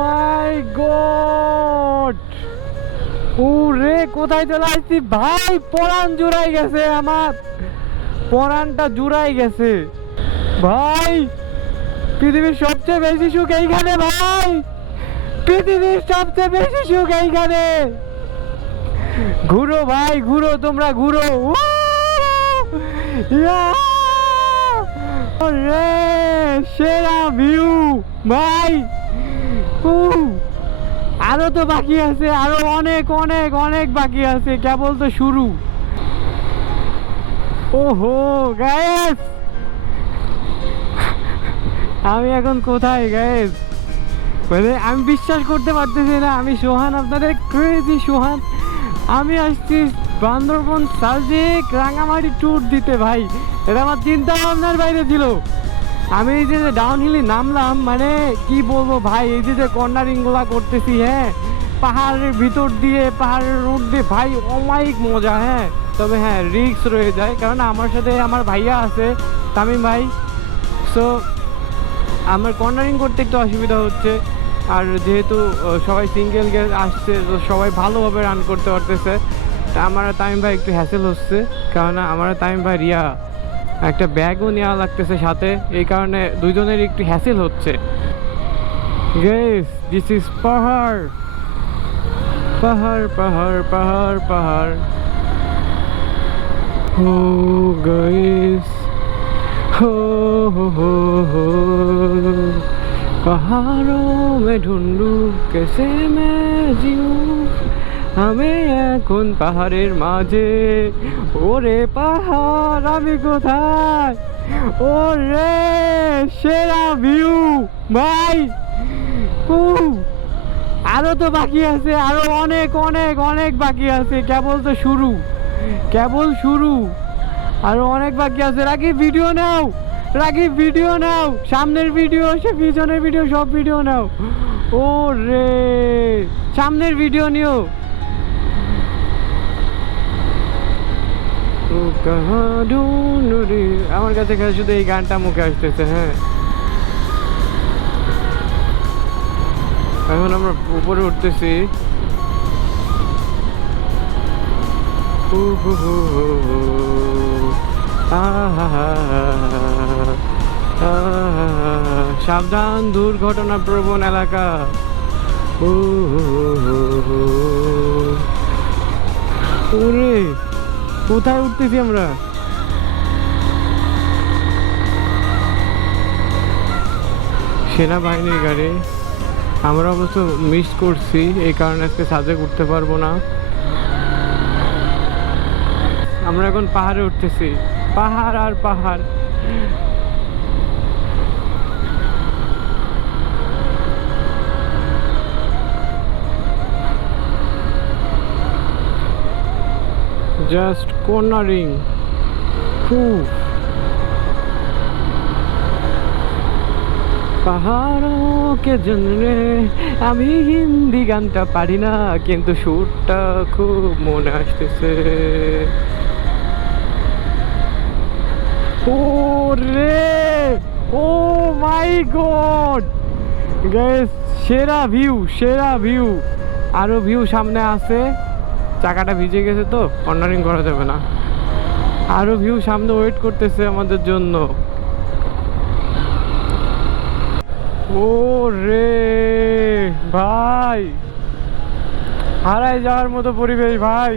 মাই god ওরে, কোথায় চলে আসছি? ভাই, পরাণ জুড়াই গেছে আমার। পরাণটা জুড়াই গেছে। ভাই, পৃথিবীর সবচেয়ে বেশি সুখ এইখানে, ভাই। পৃথিবীর সবচেয়ে বেশি সুখ এইখানে। ঘুরো, ভাই, ঘুরো, তোমরা ঘুরো। সেরা ভিউ ভাই। আরও তো বাকি আছে, আরও অনেক অনেক অনেক বাকি আছে, কেবল তো শুরু। ওহো গ্যাস আমি এখন কোথায় গ্যাস মানে আমি বিশ্বাস করতে পারতেছি না, আমি সোহান, আপনাদের ক্রেজি সোহান। আমি আসছি বান্দরবন সাজেক রাঙামাটি ট্যুর দিতে, ভাই। এটা আমার চিন্তা ভাবনার বাইরে ছিল। আমি এই যে ডাউন হিলে নামলাম মানে কি বলব ভাই, এই যে যে কর্নারিংগুলা করতেছি হ্যাঁ পাহাড়ের ভিতর দিয়ে, পাহাড়ের রোড দিয়ে, ভাই, অমায়িক মজা হ্যাঁ। তবে হ্যাঁ রিক্স রয়ে যায়, কারণ আমার সাথে আমার ভাইয়া আছে, তামিম ভাই। সো আমার কর্নারিং করতে একটু অসুবিধা হচ্ছে, আর যেহেতু সবাই সিঙ্গেল গেট আসছে, তো সবাই ভালোভাবে রান করতে পারতেছে। তা আমার তামিম ভাই একটু হ্যাসেল হচ্ছে, কারণ আমার তামিম ভাই রিয়া। একটা ব্যাগও নেওয়া লাগতেছে সাথে। এই কারণে দুইজনের একটু হ্যাসেল হচ্ছে। গেস দিস ইজ পাহাড়। পাহাড় পাহাড় পাহাড় পাহাড়। ও গেস হো হো হো হো। পাহাড়ো মে ঢুন্ডু কেসে মে জিউ আমি এখন পাহাড়ের মাঝে। ওরে পাহাড়, আমি কোথায়? ওরে সেরা ভিউ ভাই। আরও তো বাকি আছে, আরও অনেক অনেক অনেক বাকি আছে। কেবল তো শুরু, কেবল শুরু। আরও অনেক বাকি আছে। রাখি ভিডিও নাও রাখি ভিডিও নাও। সামনের ভিডিও সে পিছনের ভিডিও সব ভিডিও নাও। ও রে সামনের ভিডিও নিও ও কাহা ঢুঁড়ো রে। আমার কাছে শুধু এই গানটা মুখে আসতেছে হ্যাঁ। এখন আমরা উপরে উঠতেছি। সাবধান, দুর্ঘটনা প্রবণ এলাকা। ওরে কোথায় উঠতেছি আমরা? সেনাবাহিনীর গাড়ি। আমরা অবশ্য মিস করছি, এই কারণে আজকে সাজে উঠতে পারব না। আমরা এখন পাহাড়ে উঠতেছি। পাহাড় আর পাহাড়। জাস্ট কর্নারিং খুব পাহাড় কে জন্যে আমি হিন্দি গানটা পারি না, কিন্তু সুরটা খুব মনে আসতেছে। ও রে ও মাই গড! গ্যাস সেরা ভিউ সেরা ভিউ আরও ভিউ সামনে আছে। চাকাটা ভিজে গেছে তো কর্নারিং করা যাবে না। আরও ভিউ সামনে ওয়েট করতেছে আমাদের জন্য। ও রে ভাই। হারাই যাওয়ার মতো পরিবেশ, ভাই।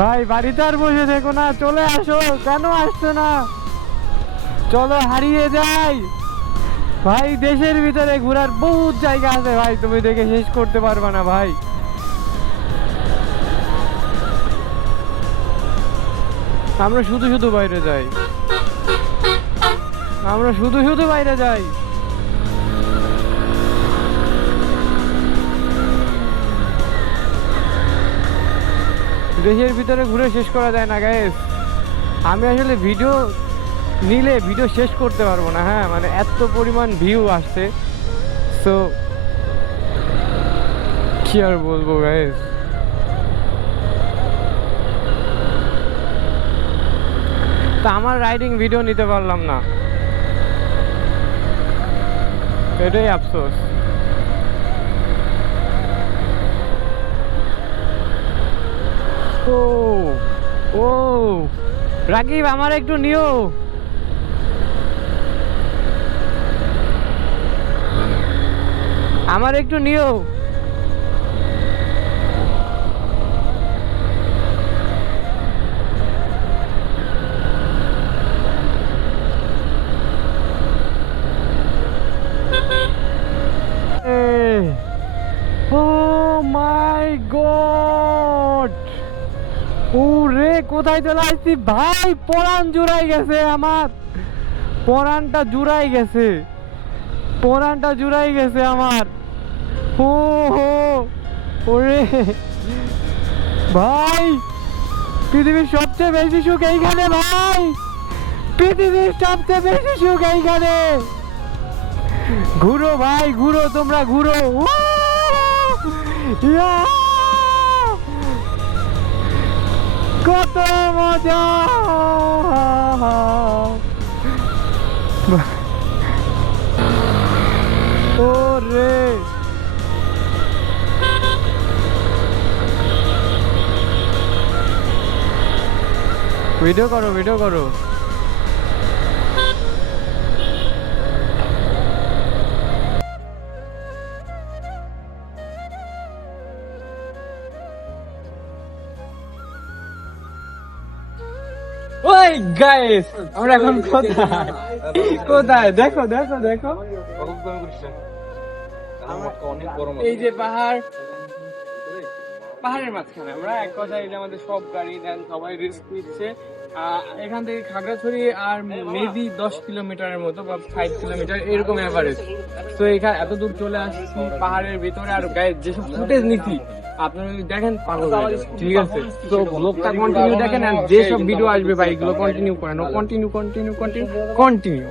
ভাই, বাড়িতে আর বসে থেকো না, চলে আসো, কেন আসছো না? চলো, হারিয়ে যাই। ভাই, দেশের ভিতরে ঘোরার বহুত জায়গা আছে, ভাই, তুমি দেখে শেষ করতে পারবে না, ভাই। আমরা শুধু শুধু বাইরে যাই। আমরা শুধু শুধু বাইরে যাই। দেশের ভিতরে ঘুরে শেষ করা যায় না গাইস আমি আসলে ভিডিও নিলে ভিডিও শেষ করতে পারব না হ্যাঁ? মানে এত পরিমাণ ভিউ আসছে। সো কি আর বলব গাইস তা আমার রাইডিং ভিডিও নিতে পারলাম না। এটাই আফসোস। ও ও, রাকিব আমার একটু নিও। আমার একটু নিও। কোথায় চলে আসছি। ভাই, পরাণ জুড়াই গেছে আমার। পরাণটা জুড়াই গেছে। পরাণটা জুড়াই গেছে আমার। ও হো, ওরে। ভাই, পৃথিবীর সবচেয়ে বেশি সুখ এইখানে, ভাই। পৃথিবীর সবচেয়ে বেশি সুখ এইখানে। ঘুরো, ভাই, ঘুরো, তোমরা ঘুরো! ইয়া! কত মজা! রে ভিডিও করো ভিডিও করো। ওই গাইস আমরা এখন কোথায়? কোথায়? দেখো দেখো দেখো। এই যে পাহাড়। পাহাড়ের মাঝখানে আমরা। এক কথায় আমাদের সব গাড়ি দেন সবাই রিস্ক নিচ্ছে। এখান থেকে খাগড়াছড়ি আর মেবি দশ কিলোমিটারের মতো বা ফাইভ কিলোমিটার, এরকম অ্যাভারেজ তো এখানে এত দূর চলে আসছি পাহাড়ের ভিতরে। আর গায়ে যেসব ফুটেজ নিচ্ছি আপনারা দেখেন পাগল হয়ে ঠিক আছে? তো ব্লগটা কন্টিনিউ দেখেন আর যেসব ভিডিও আসবে ভাই এগুলো কন্টিনিউ করেন। Continue continue continue continue